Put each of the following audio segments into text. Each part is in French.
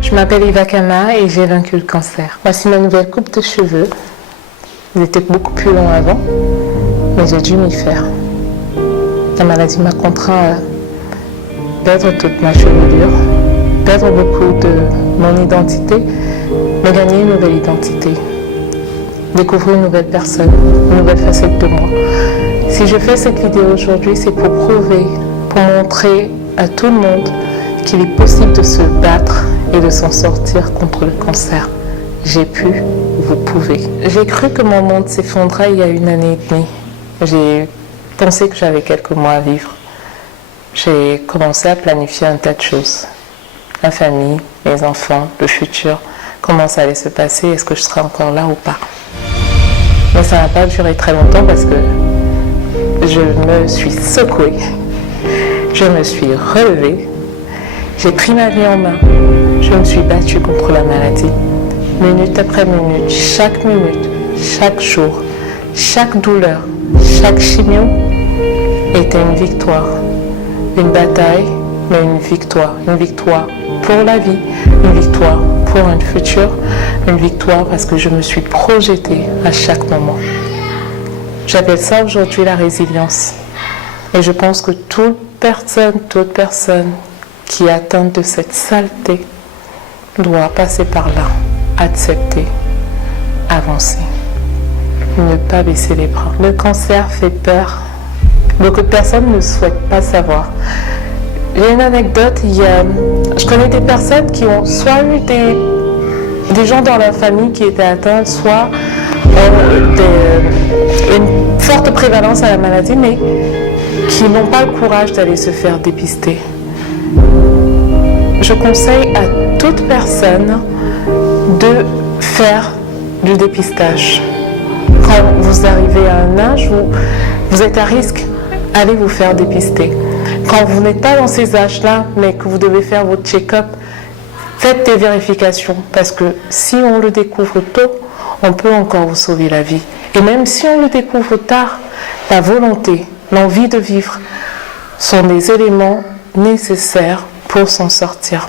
Je m'appelle Eva Kama et j'ai vaincu le cancer. Voici ma nouvelle coupe de cheveux. Ils étaient beaucoup plus longs avant, mais j'ai dû m'y faire. La maladie m'a contraint à perdre toute ma chevelure, perdre beaucoup de mon identité, mais gagner une nouvelle identité. Découvrir une nouvelle personne, une nouvelle facette de moi. Si je fais cette vidéo aujourd'hui, c'est pour prouver, pour montrer à tout le monde qu'il est possible de se battre et de s'en sortir contre le cancer. J'ai pu, vous pouvez. J'ai cru que mon monde s'effondrait il y a 1 année et demie. J'ai pensé que j'avais quelques mois à vivre. J'ai commencé à planifier un tas de choses. La famille, les enfants, le futur, comment ça allait se passer, est-ce que je serais encore là ou pas. Mais ça n'a pas duré très longtemps parce que je me suis secouée, je me suis relevée, j'ai pris ma vie en main, je me suis battue contre la maladie. Minute après minute, chaque jour, chaque douleur, chaque chimio était une victoire. Une bataille, mais une victoire. Une victoire pour la vie, une victoire pour un futur, une victoire parce que je me suis projetée à chaque moment. J'appelle ça aujourd'hui la résilience. Et je pense que toute personne qui est atteinte de cette saleté doit passer par là, accepter, avancer, ne pas baisser les bras. Le cancer fait peur. Beaucoup de personnes ne souhaitent pas savoir. J'ai une anecdote, je connais des personnes qui ont soit eu des gens dans leur famille qui étaient atteints, soit une forte prévalence à la maladie, mais qui n'ont pas le courage d'aller se faire dépister. Je conseille à toute personne de faire du dépistage. Quand vous arrivez à un âge où vous êtes à risque, allez vous faire dépister. Quand vous n'êtes pas dans ces âges-là, mais que vous devez faire votre check-up, faites des vérifications. Parce que si on le découvre tôt, on peut encore vous sauver la vie. Et même si on le découvre tard, la volonté, l'envie de vivre sont des éléments nécessaires pour s'en sortir.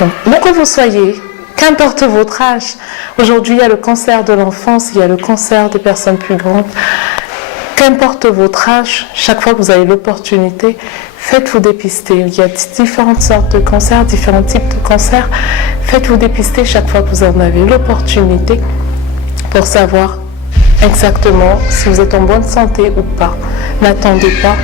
Donc, où que vous soyez, qu'importe votre âge, aujourd'hui il y a le cancer de l'enfance, il y a le cancer des personnes plus grandes. Qu'importe votre âge, chaque fois que vous avez l'opportunité, faites-vous dépister. Il y a différentes sortes de cancers, différents types de cancers. Faites-vous dépister chaque fois que vous en avez l'opportunité pour savoir exactement si vous êtes en bonne santé ou pas. N'attendez pas.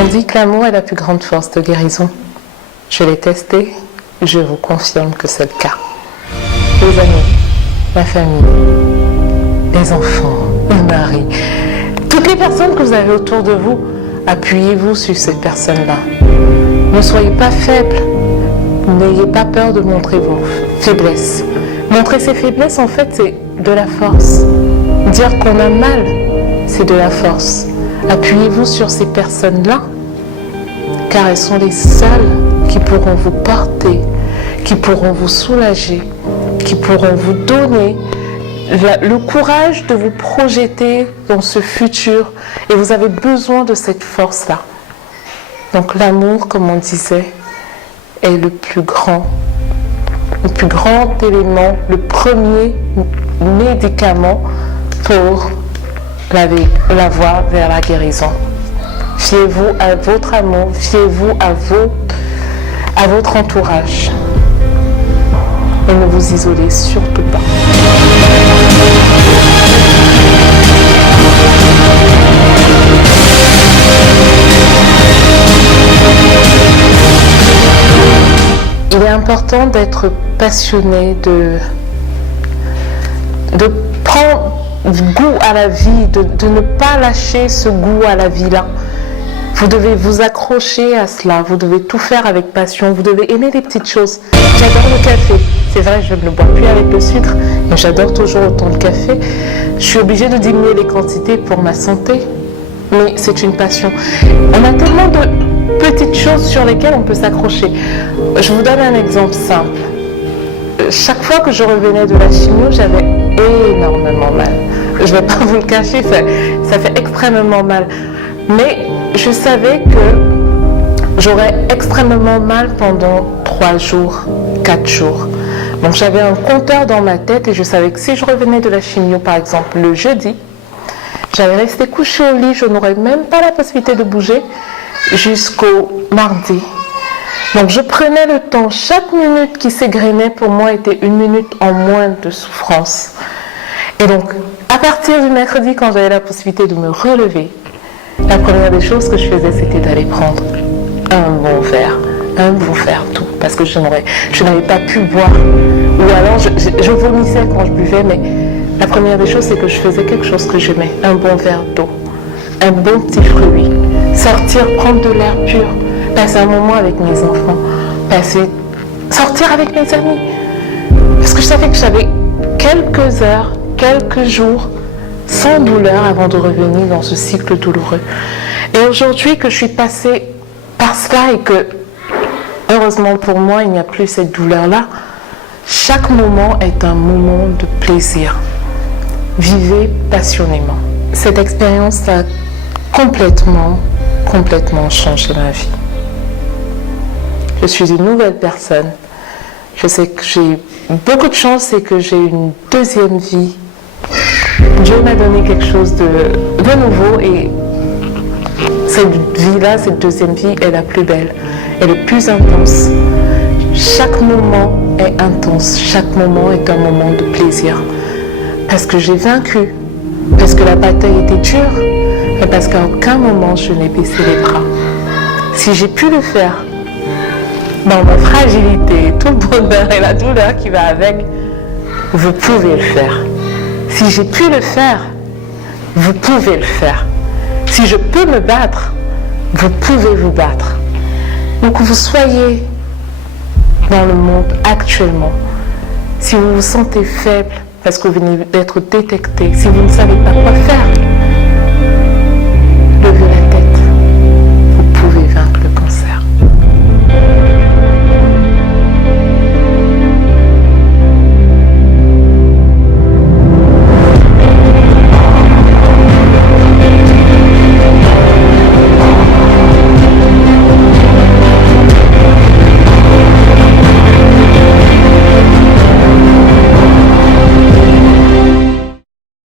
On dit que l'amour est la plus grande force de guérison. Je l'ai testé, je vous confirme que c'est le cas. Les amis, la famille, les enfants, le mari, toutes les personnes que vous avez autour de vous, appuyez-vous sur ces personnes-là. Ne soyez pas faibles, n'ayez pas peur de montrer vos faiblesses. Montrer ses faiblesses, en fait, c'est de la force. Dire qu'on a mal, c'est de la force. Appuyez-vous sur ces personnes-là, car elles sont les seules qui pourront vous porter, qui pourront vous soulager, qui pourront vous donner le courage de vous projeter dans ce futur. Et vous avez besoin de cette force-là. Donc l'amour, comme on disait, est le plus grand élément, le premier médicament pour la voie vers la guérison. Fiez-vous à votre amour, fiez-vous à votre entourage. Et ne vous isolez surtout pas. Il est important d'être passionné, de prendre goût à la vie, de ne pas lâcher ce goût à la vie-là. Vous devez vous accrocher à cela, vous devez tout faire avec passion, vous devez aimer les petites choses. J'adore le café, c'est vrai, je ne le bois plus avec le sucre, mais j'adore toujours autant le café. Je suis obligée de diminuer les quantités pour ma santé, mais c'est une passion. On a tellement de petites choses sur lesquelles on peut s'accrocher. Je vous donne un exemple simple. Chaque fois que je revenais de la chimio, j'avais énormément mal. Je ne vais pas vous le cacher, ça fait extrêmement mal. Mais je savais que j'aurais extrêmement mal pendant 3 jours, 4 jours. Donc j'avais un compteur dans ma tête et je savais que si je revenais de la chimio, par exemple, le jeudi, j'allais rester couchée au lit, je n'aurais même pas la possibilité de bouger jusqu'au mardi. Donc je prenais le temps, chaque minute qui s'égrenait pour moi était une minute en moins de souffrance. Et donc, à partir du mercredi, quand j'avais la possibilité de me relever, la première des choses que je faisais, c'était d'aller prendre un bon verre d'eau, parce que je n'avais pas pu boire. Ou alors, je vomissais quand je buvais, mais la première des choses, c'est que je faisais quelque chose que j'aimais, un bon verre d'eau, un bon petit fruit, sortir, prendre de l'air pur, passer un moment avec mes enfants, sortir avec mes amis. Parce que je savais que j'avais quelques heures, quelques jours sans douleur avant de revenir dans ce cycle douloureux. Et aujourd'hui que je suis passée par cela et que, heureusement pour moi, il n'y a plus cette douleur-là, chaque moment est un moment de plaisir. Vivez passionnément. Cette expérience a complètement changé ma vie. Je suis une nouvelle personne. Je sais que j'ai beaucoup de chance et que j'ai une deuxième vie. Dieu m'a donné quelque chose de nouveau et cette vie-là, cette deuxième vie est la plus belle, elle est plus intense. Chaque moment est intense, chaque moment est un moment de plaisir. Parce que j'ai vaincu, parce que la bataille était dure, mais parce qu'à aucun moment je n'ai baissé les bras. Si j'ai pu le faire, dans ma fragilité, tout le bonheur et la douleur qui va avec, vous pouvez le faire. Si j'ai pu le faire, vous pouvez le faire. Si je peux me battre, vous pouvez vous battre. Donc vous soyez dans le monde actuellement. Si vous vous sentez faible parce que vous venez d'être détecté, si vous ne savez pas quoi faire,